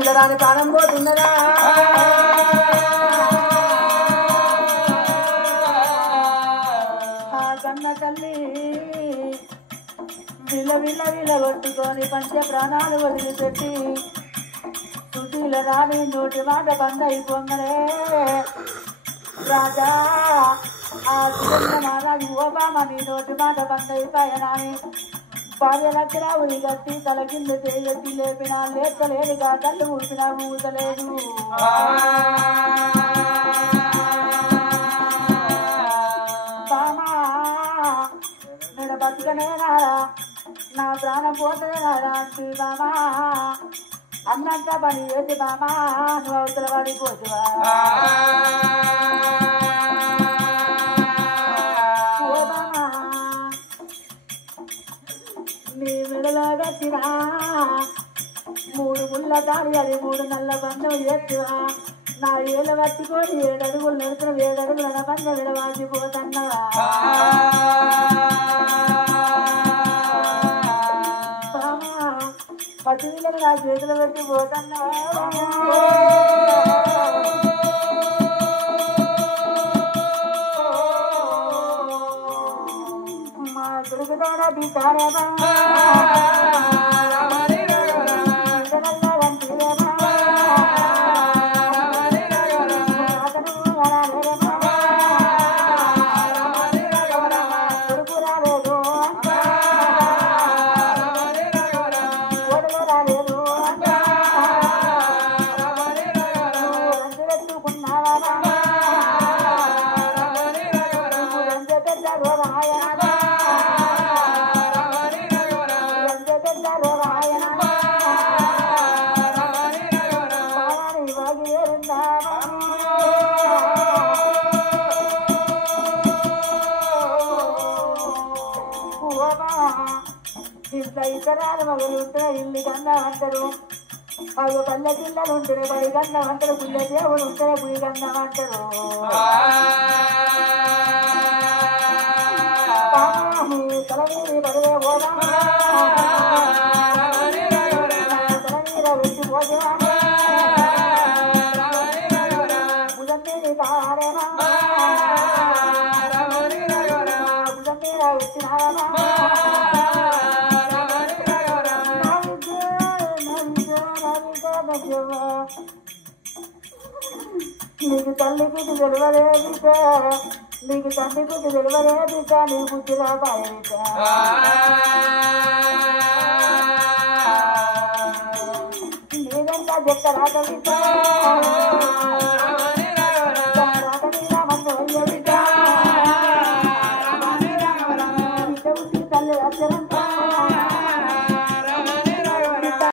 పిల్లరాని ప్రాణం పోతున్నదా ఆ కన్న తల్లి విల విల విల కొట్టుకొని పంచ ప్రాణాలు వదిలిపెట్టి సుశీల రాని నోటి మాట బంద్ అయిపోంగనే రాజా ఆ మహారాజు ఓబామా నీ నోటి మాట బంద్ అయిపోయానని భార్య దగ్గర ఉరి కట్టి తల కింద చేయెత్తి లేపినా లేపలేదుగా కళ్ళు ఊపినా ఊతలేదు బామా నేను బతుకనేనారా నా ప్రాణం పోతేనారా అంటి బామా అన్నంత పని చేసి బామా నువ్వు అవతల పడిపోతువా నీ మెడలో కట్టినా 3 ముళ్ళ దారి అది 3 నల్ల బంధం చేస్తువా నా ఏళ్ళు పట్టుకొని 7 అడుగులు నడుతున్న 7 అడుగుల బంధం విడవాసిపోతున్నవా పసిపిల్లని నా చేతులు పెట్టి పోతున్నవా మా కొడుకుతోనే బిడ్డారేమా ఇంట్లో ఇతరాలు మగలు ఉంటే ఇల్లు కన్నా అంటారు అవి పల్లె పిల్లలు ఉంటే బడి కన్నా అంటారు పుల్ల దేవుడు ఉంటే పులి కన్నా అంటారు తలనీరు పడివే పోదా తలనీరు వెచ్చిపోతే భుజంతీరి కారేనా భుజంతీర వచ్చినారమా నీకు తల్లికి తెలివలే బిడ్డ నీకు తండ్రికి తెలివలే బిడ్డ నీ బుద్ధి రాబాయ బిడ్డ నీదంతా చెత్త రాక బిడ్డ రాక మీద మందు అయ్య బిడ్డ బిడ్డ బుద్ధి తల్లి అచ్చరంతా